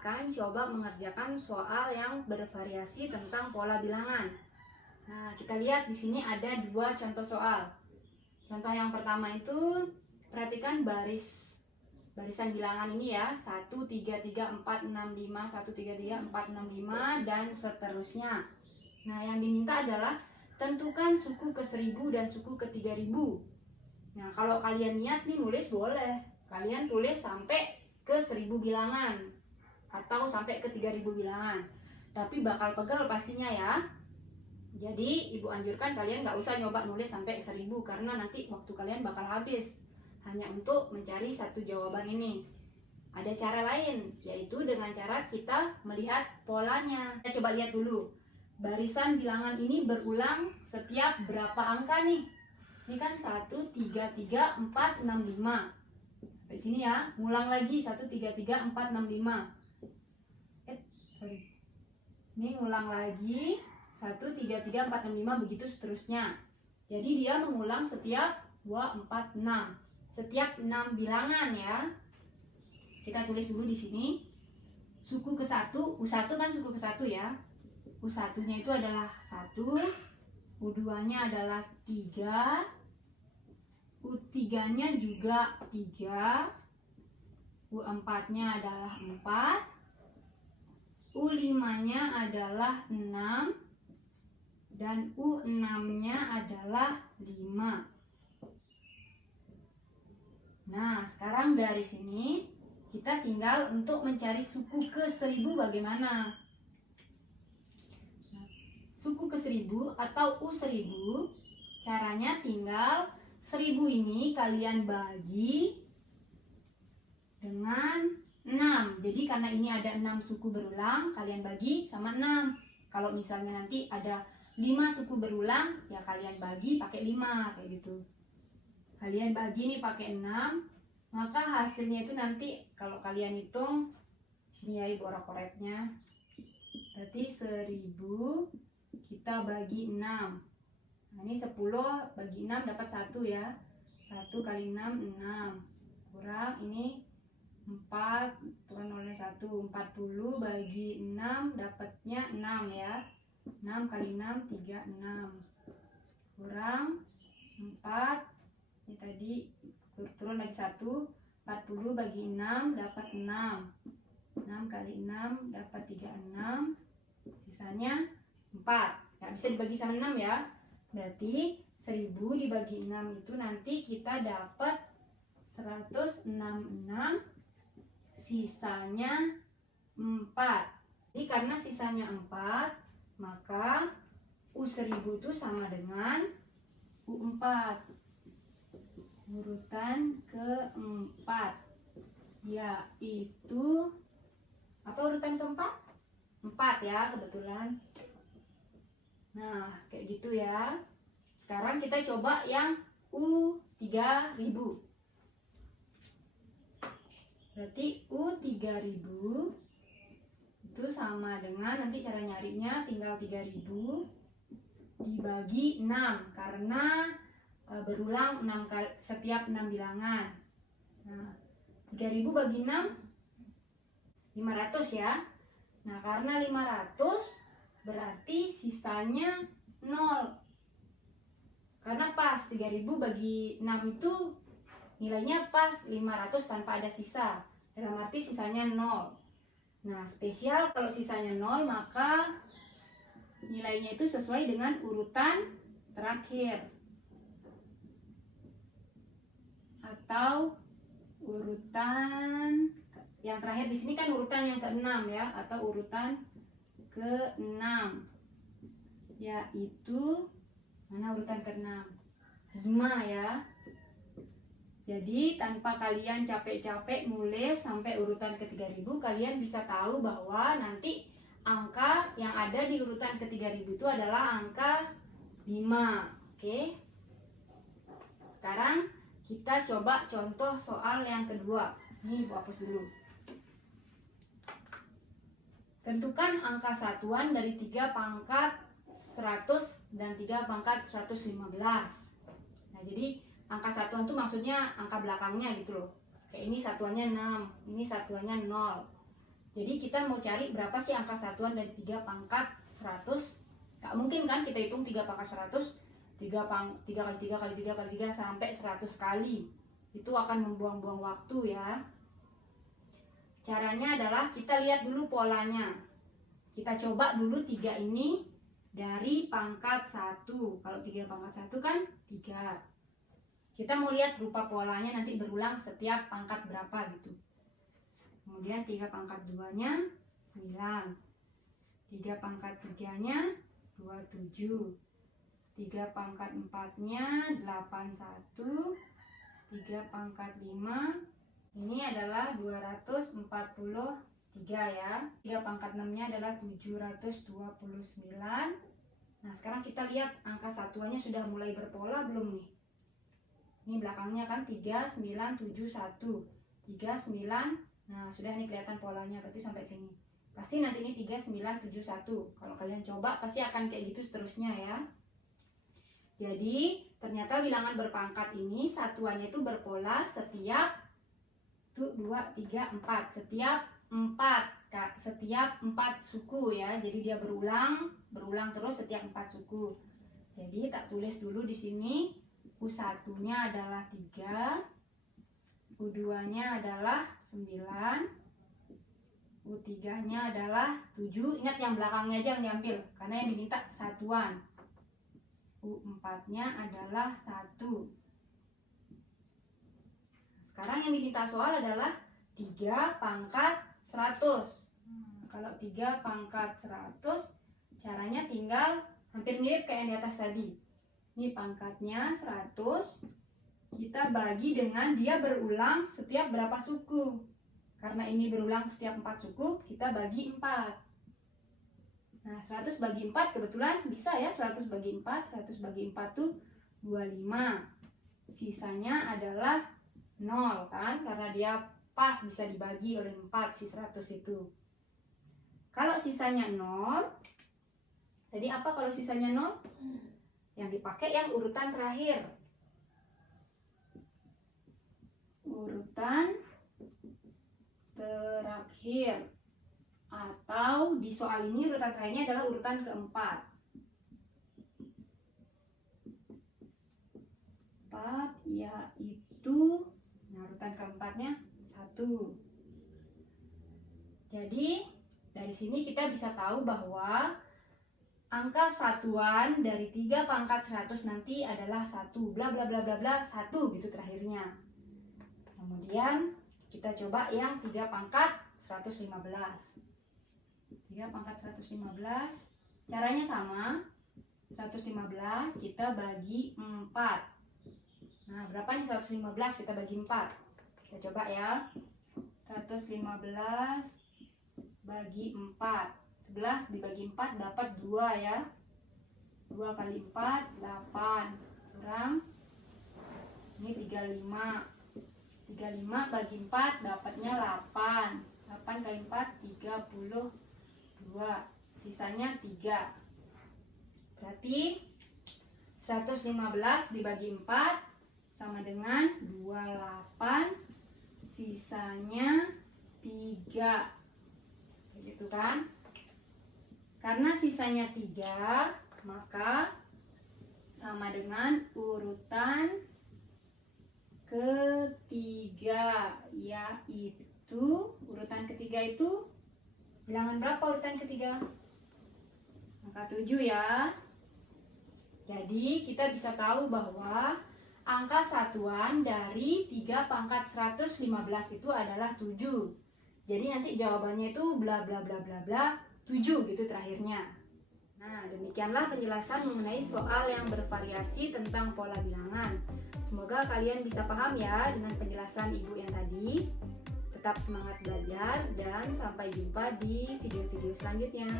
akan coba mengerjakan soal yang bervariasi tentang pola bilangan. Nah, kita lihat di sini ada dua contoh soal. Contoh yang pertama itu, perhatikan barisan bilangan ini ya, 1, 3, 3, 4, 6, 5, 1, 3, 3, 4, 6, 5, dan seterusnya. Nah, yang diminta adalah tentukan suku ke 1000 dan suku ke 3000. Nah, kalau kalian niat nih nulis boleh. Kalian tulis sampai ke 1000 bilangan atau sampai ke 3000 bilangan. Tapi bakal pegel pastinya ya. Jadi ibu anjurkan kalian nggak usah nyoba nulis sampai 1000 karena nanti waktu kalian bakal habis hanya untuk mencari satu jawaban ini. Ada cara lain, yaitu dengan cara kita melihat polanya. Kita coba lihat dulu. Barisan bilangan ini berulang setiap berapa angka nih? Ini kan 1, 3, 3, 4, 6, 5. Sampai sini ya, ngulang lagi 1, 3, 3, 4, 6, 5. Ini ngulang lagi 1, 3, 3, 4, 6, 5, begitu seterusnya. Jadi dia mengulang setiap 2, 4, 6. Setiap 6 bilangan ya. Kita tulis dulu di sini. Suku ke 1, U1 kan suku ke 1 ya. U1-nya itu adalah 1, U2-nya adalah 3, U3-nya juga 3, U4-nya adalah 4, U5-nya adalah 6, dan U6-nya adalah 5. Nah, sekarang dari sini kita tinggal untuk mencari suku ke 1000 bagaimana? Suku ke 1000 atau U1000, caranya tinggal 1000 ini kalian bagi dengan 6. Jadi karena ini ada 6 suku berulang, kalian bagi sama 6. Kalau misalnya nanti ada 5 suku berulang, ya kalian bagi pakai 5 kayak gitu. Kalian bagi nih pakai 6, maka hasilnya itu nanti kalau kalian hitung, sini ya ibu orek-oreknya. Berarti 1000 kita bagi 6. Nah, ini 10 bagi 6 dapat 1 ya. 1 kali 6, 6. Kurang ini 4, turun oleh 1. 40 bagi 6 dapatnya 6 ya. 6 kali 6, 36. Kurang 4. Ini tadi turun lagi 1. 40 bagi 6 dapat 6. 6 kali 6 dapat 36. Sisanya 4. Nggak bisa dibagi sama 6 ya. Berarti 1000 dibagi 6 itu nanti kita dapat 166, sisanya 4. Jadi karena sisanya 4, maka U1000 itu sama dengan U4. Urutan keempat, yaitu apa urutan keempat? 4 ya kebetulan. Nah, kayak gitu ya. Sekarang kita coba yang U3000. Berarti U3000 itu sama dengan, nanti cara nyarinya tinggal 3000 dibagi 6 karena berulang 6 kali, setiap 6 bilangan. Nah, 3000 bagi 6 500 ya. Nah, karena 500 berarti sisanya 0. Karena pas 3000 bagi 6 itu nilainya pas 500 tanpa ada sisa. Dalam arti sisanya 0. Nah, spesial kalau sisanya 0 maka nilainya itu sesuai dengan urutan terakhir. Atau urutan yang terakhir di sini kan urutan yang ke-6 ya, atau urutan ke-6, yaitu mana urutan ke-6? 5 ya. Jadi tanpa kalian capek-capek nulis sampai urutan ke-3000, kalian bisa tahu bahwa nanti angka yang ada di urutan ke-3000 itu adalah angka 5. Oke. Sekarang kita coba contoh soal yang kedua. Ini ibu hapus dulu. Tentukan angka satuan dari 3 pangkat 100 dan 3 pangkat 115. Nah, jadi angka satuan itu maksudnya angka belakangnya gitu loh. Kayak ini satuannya 6, ini satuannya 0. Jadi kita mau cari berapa sih angka satuan dari 3 pangkat 100. Gak mungkin kan kita hitung 3 pangkat 100, 3 kali 3 kali 3 kali 3 sampai 100 kali. Itu akan membuang-buang waktu ya. Caranya adalah kita lihat dulu polanya. Kita coba dulu 3 ini dari pangkat 1. Kalau 3 pangkat 1 kan 3. Kita mau lihat rupa polanya nanti berulang setiap pangkat berapa gitu. Kemudian 3 pangkat 2-nya 9. 3 pangkat 3-nya 27. 3 pangkat 4-nya 81. 3 pangkat 5 ini adalah 243 ya. 3 pangkat 6-nya adalah 729. Nah, sekarang kita lihat angka satuannya sudah mulai berpola belum nih? Ini belakangnya kan 3971. 39. Nah, sudah nih kelihatan polanya, berarti sampai sini. Pasti nanti ini 3971. Kalau kalian coba pasti akan kayak gitu seterusnya ya. Jadi, ternyata bilangan berpangkat ini satuannya itu berpola setiap 1, 2, 3, 4. Setiap 4 suku ya. Jadi dia berulang terus setiap 4 suku. Jadi tak tulis dulu di sini. U1-nya adalah 3. U2-nya adalah 9. U3-nya adalah 7. Ingat yang belakangnya aja yang diambil karena yang diminta satuan. U4-nya adalah 1. Sekarang yang diminta soal adalah 3 pangkat 100. Kalau 3 pangkat 100, caranya tinggal hampir mirip kayak yang di atas tadi. Ini pangkatnya 100. Kita bagi dengan dia berulang setiap berapa suku. Karena ini berulang setiap 4 suku, kita bagi 4. Nah, 100 bagi 4 kebetulan bisa ya. 100 bagi 4, 100 bagi 4 tuh 25. Sisanya adalah 0 kan, karena dia pas bisa dibagi oleh 4 si 100 itu. Kalau sisanya 0, jadi apa kalau sisanya 0? Yang dipakai yang urutan terakhir. Urutan terakhir. Atau di soal ini urutan terakhirnya adalah urutan keempat. 4 yaitu, nah urutan keempatnya 1. Jadi dari sini kita bisa tahu bahwa angka satuan dari 3 pangkat 100 nanti adalah 1. Bla bla bla bla bla 1 gitu terakhirnya. Kemudian kita coba yang 3 pangkat 115. 3 pangkat 115. Caranya sama. 115 kita bagi 4. Nah, berapa nih 115 kita bagi 4? Kita coba ya. 115 bagi 4. 11 dibagi 4 dapat 2 ya. 2 kali 4 8. Kurang. Ini 35. 35 bagi 4 dapatnya 8. 8 kali 4 32. Sisanya 3. Berarti 115 dibagi 4 sama dengan 28. Sisanya 3. Begitu kan? Karena sisanya 3, maka sama dengan urutan ketiga, yaitu urutan ketiga itu bilangan berapa urutan ketiga? Angka 7 ya. Jadi kita bisa tahu bahwa angka satuan dari 3 pangkat 115 itu adalah 7. Jadi nanti jawabannya itu bla bla bla bla bla 7 gitu terakhirnya. Nah, demikianlah penjelasan mengenai soal yang bervariasi tentang pola bilangan. Semoga kalian bisa paham ya dengan penjelasan ibu yang tadi. Tetap semangat belajar dan sampai jumpa di video-video selanjutnya.